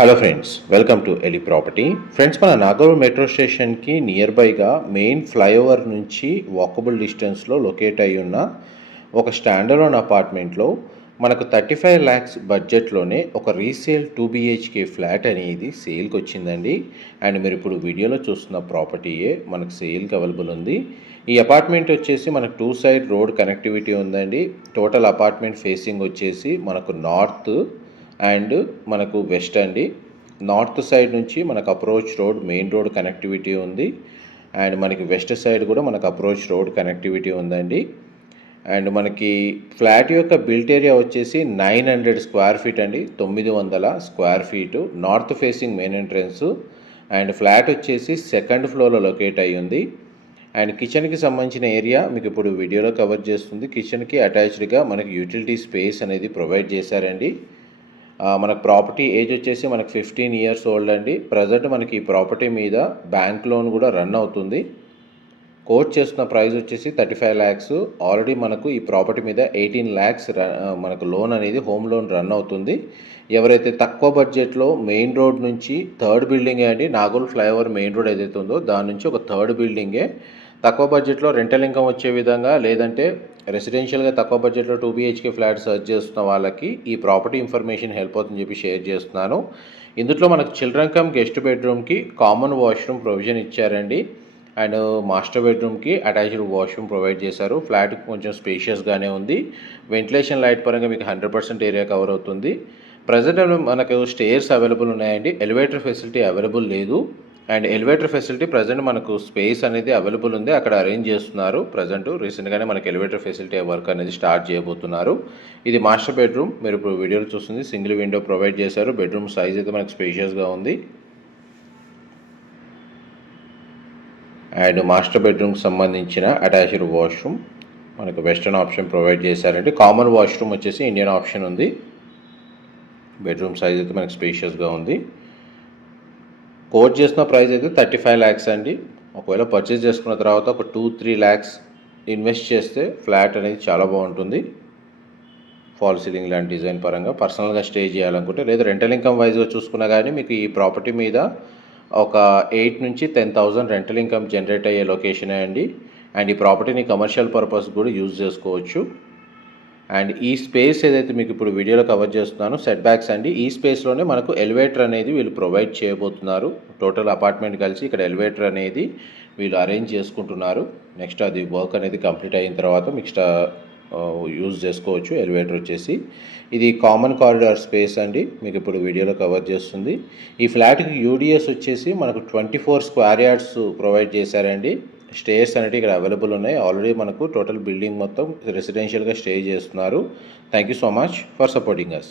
Hello friends, welcome to ఎలి property. Friends, మన Nagole metro స్టేషన్కి నియర్ బైగా మెయిన్ ఫ్లైఓవర్ నుంచి వాకబుల్ డిస్టెన్స్లో లొకేట్ అయి ఉన్న ఒక స్టాండర్లోన్ అపార్ట్మెంట్లో మనకు 35 lakhs బడ్జెట్లోనే ఒక రీసేల్ 2 BHK ఫ్లాట్ అనేది సేల్కి వచ్చిందండి. అండ్ మీరు ఇప్పుడు వీడియోలో చూస్తున్న ప్రాపర్టీయే మనకు సేల్కి అవైలబుల్ ఉంది. ఈ అపార్ట్మెంట్ వచ్చేసి మనకు 2 side రోడ్ కనెక్టివిటీ ఉందండి. టోటల్ అపార్ట్మెంట్ ఫేసింగ్ వచ్చేసి మనకు నార్త్ అండ్ మనకు వెస్ట్ అండి. నార్త్ సైడ్ నుంచి మనకు approach road, main road connectivity ఉంది. అండ్ మనకి వెస్ట్ సైడ్ కూడా మనకు అప్రోచ్ రోడ్ కనెక్టివిటీ ఉందండి. అండ్ మనకి ఫ్లాట్ యొక్క బిల్ట్ ఏరియా వచ్చేసి 900 square feet అండి, 900 square feet. North facing main entrance. And flat వచ్చేసి సెకండ్ ఫ్లోర్లో లొకేట్ అయ్యి ఉంది. అండ్ కిచెన్కి సంబంధించిన ఏరియా మీకు ఇప్పుడు వీడియోలో కవర్ చేస్తుంది. కిచెన్కి అటాచ్డ్గా మనకి యూటిలిటీ స్పేస్ అనేది ప్రొవైడ్ చేశారండి. మనకు ప్రాపర్టీ ఏజ్ వచ్చేసి మనకు 15 years ఓల్డ్ అండి. ప్రజెంట్ మనకి ఈ ప్రాపర్టీ మీద బ్యాంక్ లోన్ కూడా రన్ అవుతుంది. కోట్ చేస్తున్న ప్రైస్ వచ్చేసి 35 lakhs. ఆల్రెడీ మనకు ఈ ప్రాపర్టీ మీద 18 lakhs మనకు లోన్ అనేది హోమ్ లోన్ రన్ అవుతుంది. ఎవరైతే తక్కువ బడ్జెట్లో మెయిన్ రోడ్ నుంచి థర్డ్ బిల్డింగే అండి, నాగోల్ ఫ్లైఓవర్ మెయిన్ రోడ్ ఏదైతే ఉందో దాని నుంచి ఒక థర్డ్ బిల్డింగే తక్కువ బడ్జెట్లో రెంటల్ ఇన్కమ్ వచ్చే విధంగా, లేదంటే రెసిడెన్షియల్గా తక్కువ బడ్జెట్లో 2 BHK ఫ్లాట్ సర్చ్ చేస్తున్న వాళ్ళకి ఈ ప్రాపర్టీ ఇన్ఫర్మేషన్ హెల్ప్ అవుతుందని చెప్పి షేర్ చేస్తున్నాను. ఇందులో మనకు చిల్డ్రన్ కమ్ గెస్ట్ బెడ్రూమ్కి కామన్ వాష్రూమ్ ప్రొవిజన్ ఇచ్చారండి. అండ్ మాస్టర్ బెడ్రూమ్కి అటాచ్డ్ వాష్రూమ్ ప్రొవైడ్ చేశారు. ఫ్లాట్ కొంచెం స్పేషియస్గానే ఉంది. వెంటిలేషన్ లైట్ పరంగా మీకు 100% ఏరియా కవర్ అవుతుంది. ప్రజెంట్ మనకు స్టేర్స్ అవైలబుల్ ఉన్నాయండి. ఎలివేటర్ ఫెసిలిటీ అవైలబుల్ లేదు. అండ్ ఎలివేటర్ ఫెసిలిటీ ప్రజెంట్ మనకు స్పేస్ అనేది అవైలబుల్ ఉంది, అక్కడ అరేంజ్ చేస్తున్నారు. ప్రజెంట్ రీసెంట్గానే మనకి ఎలివేటర్ ఫెసిలిటీ వర్క్ అనేది స్టార్ట్ చేయబోతున్నారు. ఇది మాస్టర్ బెడ్రూమ్, మీరు ఇప్పుడు వీడియోలో చూస్తుంది. సింగిల్ విండో ప్రొవైడ్ చేశారు. బెడ్రూమ్ సైజ్ అయితే మనకు స్పేషియస్గా ఉంది. అండ్ మాస్టర్ బెడ్రూమ్కి సంబంధించిన అటాచ్డ్ వాష్రూమ్ మనకు వెస్టర్న్ ఆప్షన్ ప్రొవైడ్ చేశారండి. కామన్ వాష్రూమ్ వచ్చేసి ఇండియన్ ఆప్షన్ ఉంది. బెడ్రూమ్ సైజ్ అయితే మనకు స్పేషియస్గా ఉంది. కోట్ చేసిన ప్రైస్ అయితే 35 lakhs అండి. ఒకవేళ పర్చేస్ చేసుకున్న తర్వాత ఒక 2-3 lakhs ఇన్వెస్ట్ చేస్తే ఫ్లాట్ అనేది చాలా బాగుంటుంది. ఫాల్ సీలింగ్ లాంటి డిజైన్ పరంగా పర్సనల్గా స్టే చేయాలనుకుంటే, లేదా రెంటల్ ఇన్కమ్ వైజ్గా చూసుకున్నా కానీ మీకు ఈ ప్రాపర్టీ మీద ఒక 8 నుంచి 10,000 రెంటల్ ఇన్కమ్ జనరేట్ అయ్యే లొకేషనే అండి. అండ్ ఈ ప్రాపర్టీని కమర్షియల్ పర్పస్ కూడా యూజ్ చేసుకోవచ్చు. అండ్ ఈ స్పేస్ ఏదైతే మీకు ఇప్పుడు వీడియోలో కవర్ చేస్తున్నానో సెట్ బ్యాక్స్ అండి. ఈ స్పేస్లోనే మనకు ఎలివేటర్ అనేది వీళ్ళు ప్రొవైడ్ చేయబోతున్నారు. టోటల్ అపార్ట్మెంట్ కలిసి ఇక్కడ ఎలివేటర్ అనేది వీళ్ళు అరేంజ్ చేసుకుంటున్నారు. నెక్స్ట్ అది వర్క్ అనేది కంప్లీట్ అయిన తర్వాత మీకు యూజ్ చేసుకోవచ్చు. ఎలివేటర్ వచ్చేసి ఇది కామన్ కారిడార్ స్పేస్ అండి, మీకు ఇప్పుడు వీడియోలో కవర్ చేస్తుంది. ఈ ఫ్లాట్కి యూడిఎస్ వచ్చేసి మనకు 24 square yards ప్రొవైడ్ చేశారండి. స్టేర్స్ అనేవి ఇక్కడ అవైలబుల్ ఉన్నాయి. ఆల్రెడీ మనకు టోటల్ బిల్డింగ్ మొత్తం రెసిడెన్షియల్గా స్టే చేస్తున్నారు. Thank you so much for supporting us.